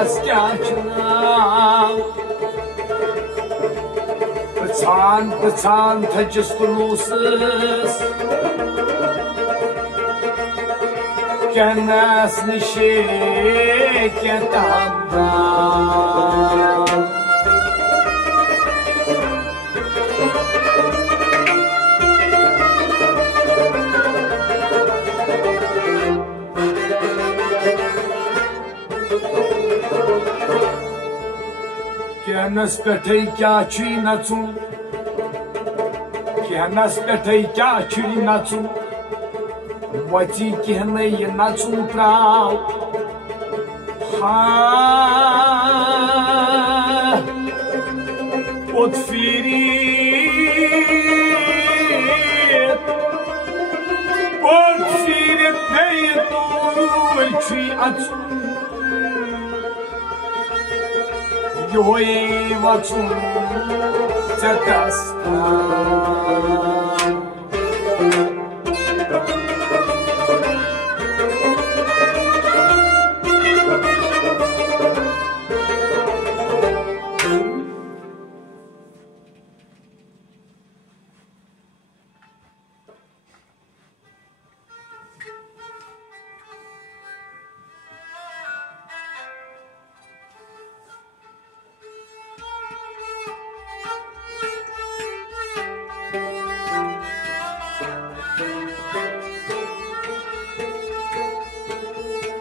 Genas kachnav Patan thajis tulusus Genas nishe ketabra Genas petai kya chui natsu Genas petai kya chui natsu Wati kihnai natsu prau Ha Ot firit Neyetur chui atsu Yoi vatsum Tadastan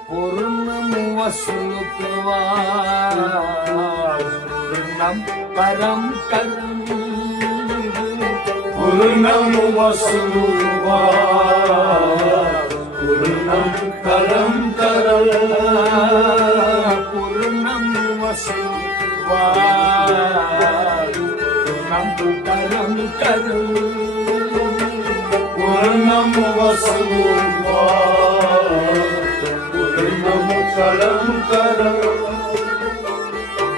Purnam vasulukvas Purnam param karam Purnam vasulukvas Purnam param karam Purnam vasulukvas Purnam param karam Purnam vasulukvas Karam karam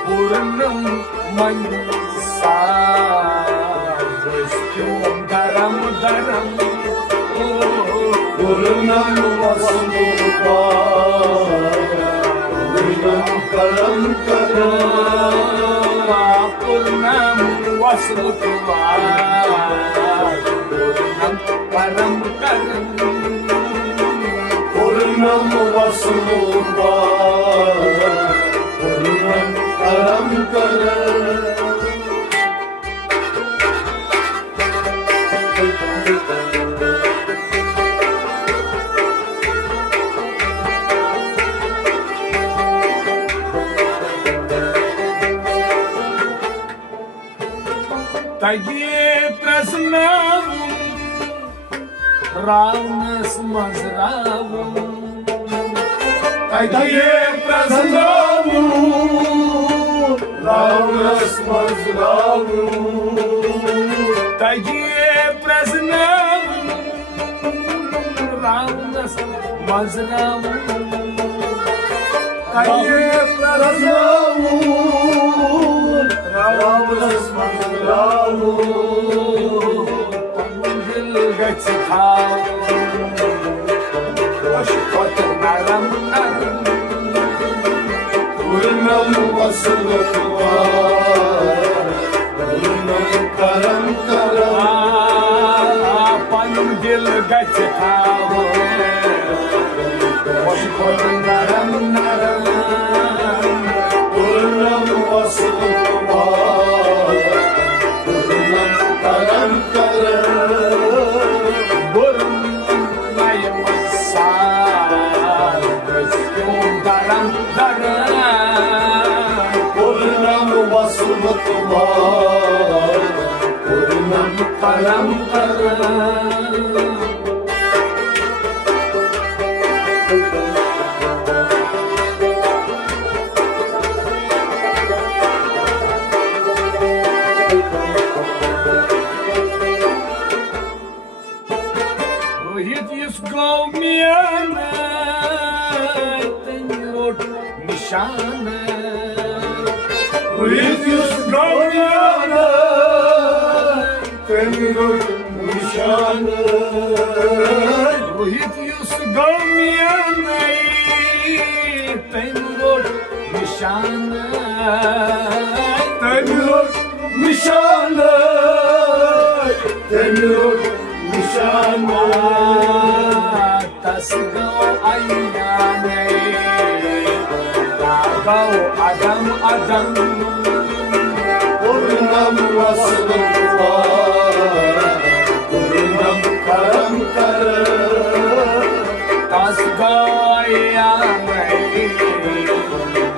Purnam mansa Vistyum dharam dharam Purnam vasudhuva Purnam karam karam Purnam vasudhuva Purnam karam karam Purnam vasudhuva Purnam karam karam Taye praznavum Ravnas mazravum Taye praznavum Ravnas mazravum Taye praznavum Ravnas mazravum Taye praznavum Ravnas mazravum Pangil naram naram Purnam vasudhuva Purnam karam karam Pangil gachitavo naram naram Purnam vasudhuva Purnam karam karam Purnam vasudhuva Purnam karam karam Rohit is Gaumiyana Tenrot Nishana Rohit is Gaumiyana Tenrot Nishana Rohit is Gaumiyana Tenrot Nishana nişanı Demiyor nişanı, demiyor nişanı. Tasgav ayyanı Dagav adam adam Burnam vasılık var, burnam karam karım. Tasgav ayyanı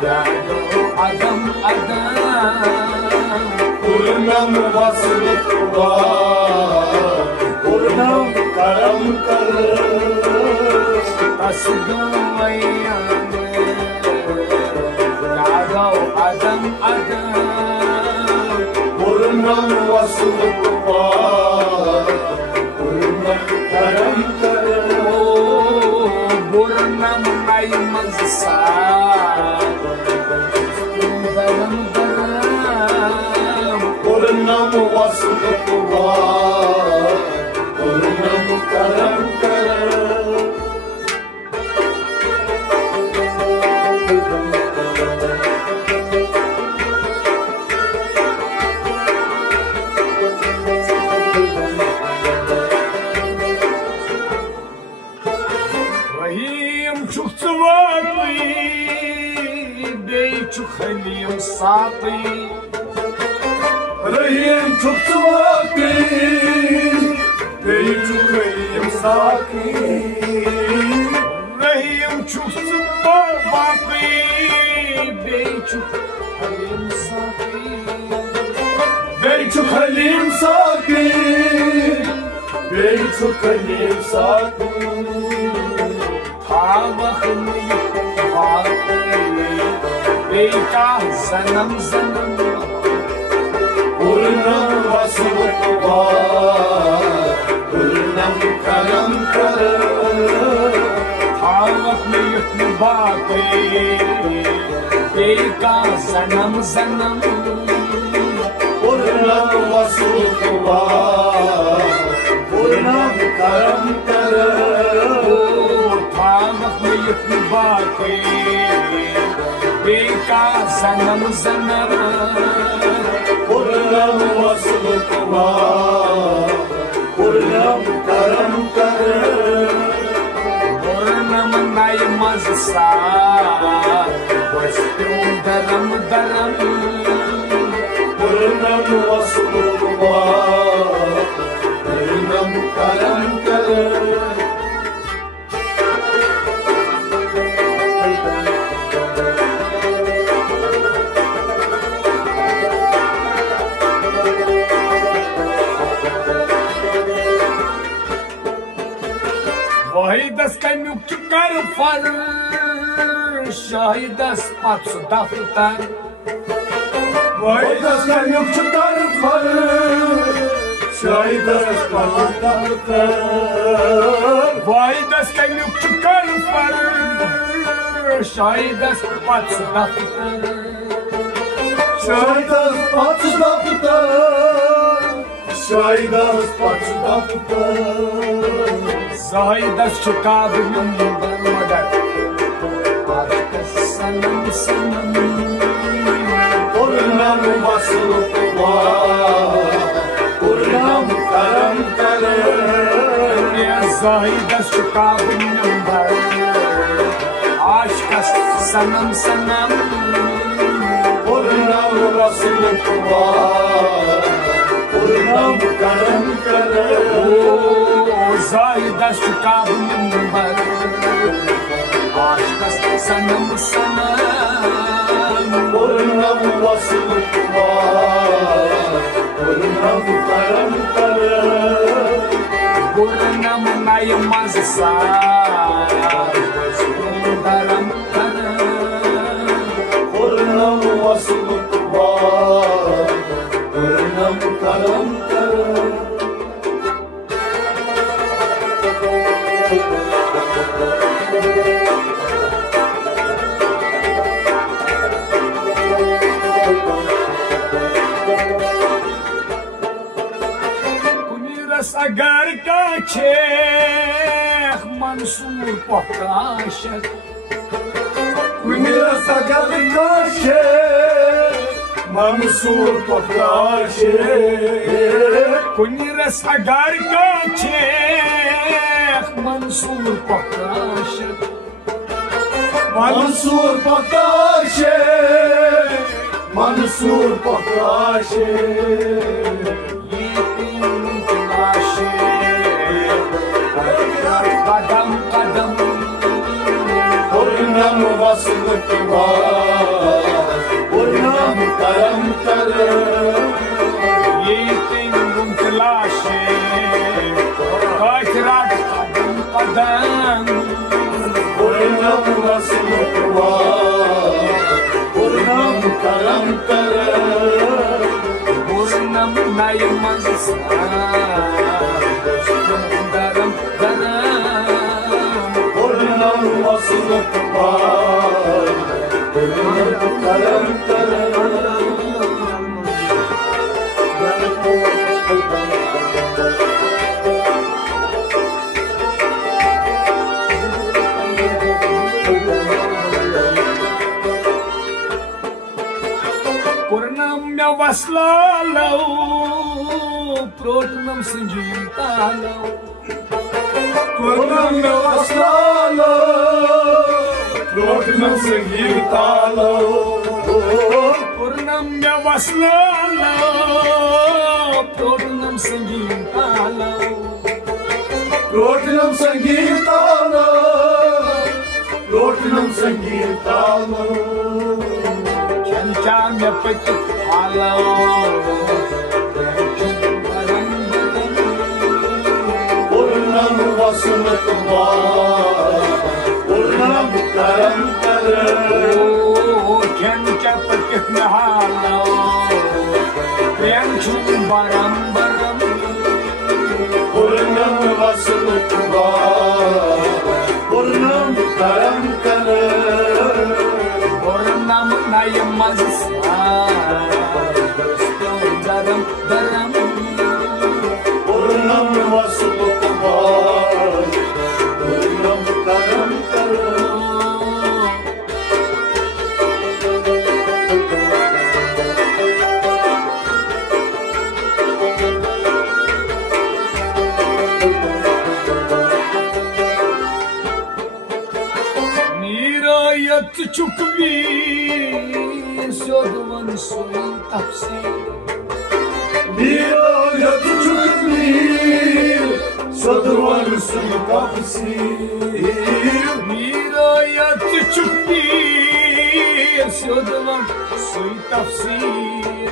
Dagav adam adam Burnam vasılık var, burnam karam karım. Tasgav ayyanı Dagav adam adam Burnam vasılık var, burnam karam karım. Burnam aymazsa Daram daram Burnam vasılık var, burnam karam karım. Rahim çok sıvatı Bey çok halim satı Rahim çok sıvakı, beycuk rahim sakı. Rahim çok sıvatı Bey çok halim satı Beycuk halim sakı, beycuk halim sakı. Tavakını yıkatı Beyka zanam zanam Burnam vasılık var, burnam karam karım. Tavakını yıkatı Beyka zanam zanam Burnam vasılık var, burnam karam karım. Tavakını yıkatı Beyka zanam zanam Burnam vasılık var, burnam karam karım. Burnamın aymazsa Bastım daram daram Burnam vasılık var, burnam karam karım. Vahidas kamiuk çıkar far Şahidas patsu daftar Vaydas kanyok çıkar farı, şahidas patlatır. Vahidas kamiuk çıkar far Şahidas patsu daftar Şahidas patlatır, şahidas patlatır. Zahidas çıkar yumdan madar Aşkas sanam sanam Burnam vasılık var, burnam karam karım. Ya Zahidas çıkar yumdan Aşkas sanam sanam Burnam vasılık var, burnam karam karım. Zahidas çıkar yumdan Aşkas sanam sanam Burnam vasılık var, burnam karam karım. Burnamın aymazsa Bastım daram daram Burnam vasılık var, burnam karam karım. Kuniras agar kaçeh Mansur pohtaşak Kuniras agar kaçeh Mansur Paktaşe Kuniras agar kaçek Mansur Paktaşe Mansur Paktaşe Mansur Paktaşe Yiğitin telaşı Kadam kadam Purnam vaslık var Purnam karam karam Yiğitin telaşı Kadam kadam Purnam vaslık var Purnam karam karam Purnam naymazsa Daram daram Purnam vaslık var Purnam karam karam Purnamya vaslalau Purnam sanjintalau Purnam vaslalo Purnam sangitalo Purnamya vaslalau Purnam sanjintalau Purnam sangitalo Purnam sangitalo Chanchanya patik halau Purnam vaslık var Purnam karam karam Chancha patik halau Priyanchum baram baram Purnam vaslık var Purnam karam karam Purnam naymazsa Daram daram Purnam vaslık var Purnam karam karam Nirayat çukvir Sodvan soy tafsir Bir ayet çukmir Sadvan suyu tafsir Nirayat çukvir Sodvan soy tafsir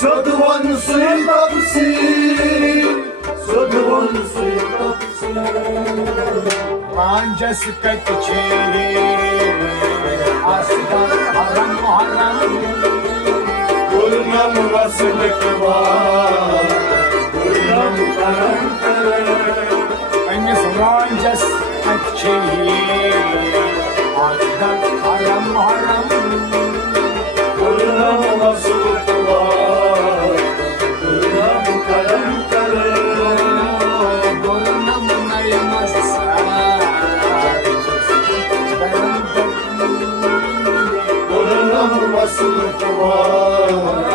Sadvan suyu tafsir Sadvan suyu tafsir Ranjas kaççe Aslan haram haram Purnam vaslık var Purnam karam karam Aynıs ranjas kaççe Aslan haram haram Purnam vaslık var Purnam karam karam Purnam naymazsa Daram daram Purnam vaslık var